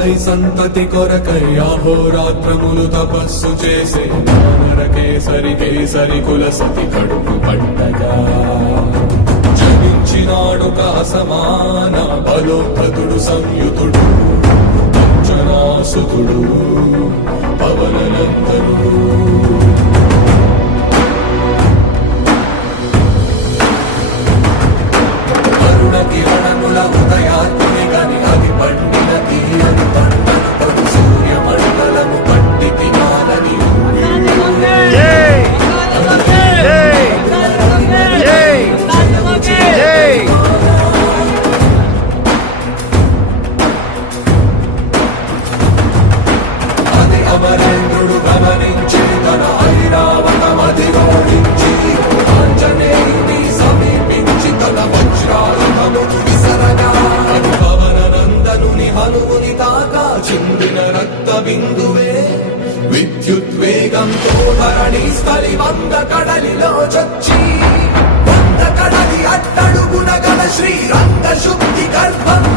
పై సంతతి కొరకై అహోరాత్రములు తపస్సు చేసే వానర కేసరి కేసరి కుల సతి కడుపు పట్టగా జనించినాడొక అసమాన బలోద్ధతుడు సంయుతుడు అంజనాసుతుడు పవననందనుడు. కిరణముల ఉదయాత్మి గని అది పండిన తీయని పంటను పడు సూర్య మండలము పట్టి తినాలని అది అమరేంద్రుడు గమనించి తన ఐరావతమది ఓడించి ఆంజనేయుని సమీపించి తన వజ్రాయుధమును విసరగా అది పవననందనుని హనుముని తాకా చిందిన రక్త బిందువే విద్యుద్వేగంతో ధరణి స్థలి వంద కడలిలో చొచ్చి వంద కడలి అట్టడుగున గల శ్రీరంగ శుద్ధి గర్భము